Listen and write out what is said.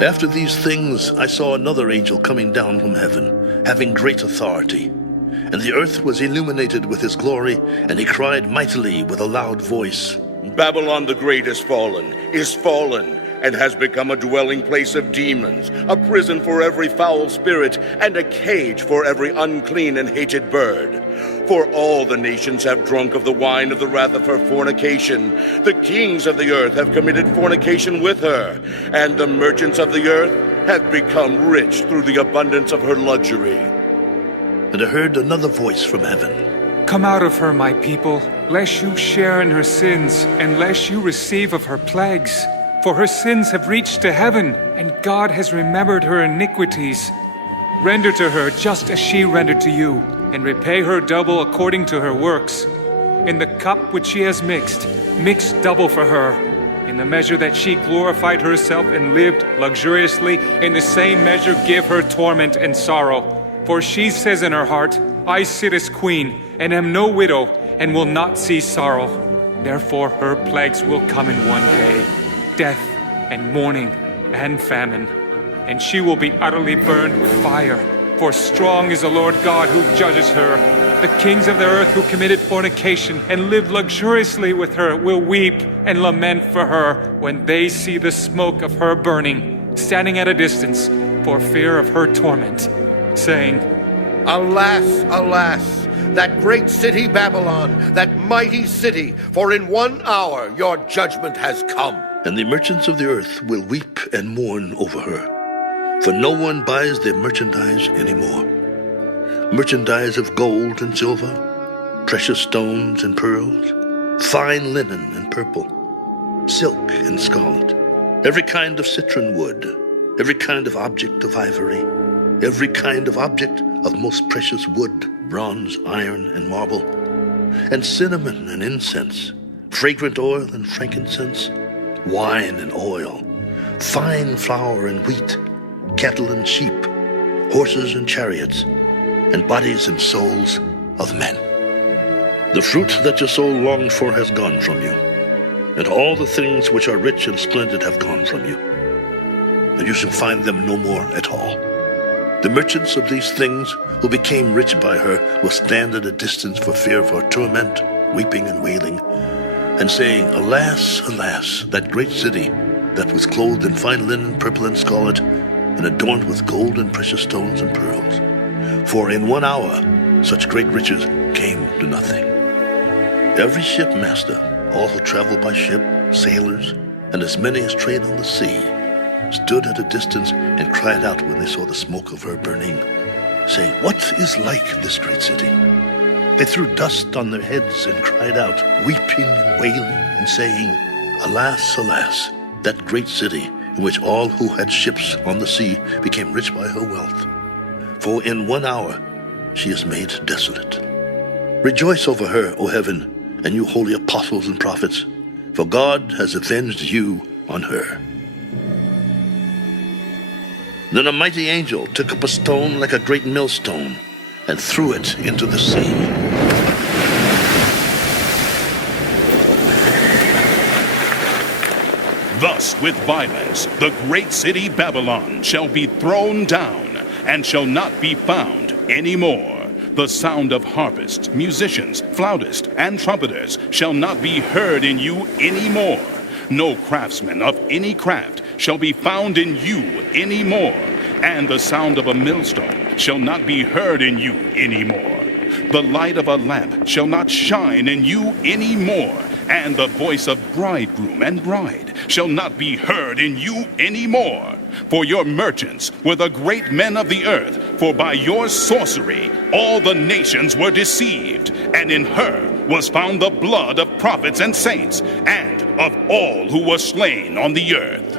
After these things I saw another angel coming down from heaven, having great authority. And the earth was illuminated with his glory, and he cried mightily with a loud voice, Babylon the Great is fallen, and has become a dwelling place of demons, a prison for every foul spirit, and a cage for every unclean and hated bird. For all the nations have drunk of the wine of the wrath of her fornication. The kings of the earth have committed fornication with her, and the merchants of the earth have become rich through the abundance of her luxury. And I heard another voice from heaven. Come out of her, my people, lest you share in her sins, and lest you receive of her plagues. For her sins have reached to heaven, and God has remembered her iniquities. Render to her just as she rendered to you, and repay her double according to her works. In the cup which she has mix double for her. In the measure that she glorified herself and lived luxuriously, in the same measure give her torment and sorrow. For she says in her heart, I sit as queen, and am no widow, and will not see sorrow. Therefore her plagues will come in one day, death and mourning and famine. And she will be utterly burned with fire. For strong is the Lord God who judges her. The kings of the earth who committed fornication and lived luxuriously with her will weep and lament for her when they see the smoke of her burning, standing at a distance for fear of her torment, saying, Alas, alas, that great city Babylon, that mighty city, for in 1 hour your judgment has come. And the merchants of the earth will weep and mourn over her, for no one buys their merchandise anymore. Merchandise of gold and silver, precious stones and pearls, fine linen and purple, silk and scarlet, every kind of citron wood, every kind of object of ivory, every kind of object of most precious wood, bronze, iron, and marble, and cinnamon and incense, fragrant oil and frankincense, wine and oil, fine flour and wheat, cattle and sheep, horses and chariots, and bodies and souls of men. The fruit that your soul longed for has gone from you, and all the things which are rich and splendid have gone from you, and you shall find them no more at all. The merchants of these things who became rich by her will stand at a distance for fear of her torment, weeping and wailing, and saying, Alas, alas, that great city that was clothed in fine linen, purple and scarlet, and adorned with gold and precious stones and pearls. For in 1 hour such great riches came to nothing. Every shipmaster, all who travel by ship, sailors, and as many as trade on the sea, stood at a distance and cried out when they saw the smoke of her burning, saying, What is like this great city? They threw dust on their heads and cried out, weeping and wailing, and saying, Alas, alas, that great city in which all who had ships on the sea became rich by her wealth. For in 1 hour she is made desolate. Rejoice over her, O heaven, and you holy apostles and prophets, for God has avenged you on her. Then a mighty angel took up a stone like a great millstone and threw it into the sea. Thus with violence the great city Babylon shall be thrown down, and shall not be found any more. The sound of harpists, musicians, flautists, and trumpeters shall not be heard in you any more. No craftsman of any craft shall be found in you any more, and the sound of a millstone shall not be heard in you any more. The light of a lamp shall not shine in you any more, and the voice of bridegroom and bride shall not be heard in you any more. For your merchants were the great men of the earth, for by your sorcery all the nations were deceived, and in her was found the blood of prophets and saints, and of all who were slain on the earth.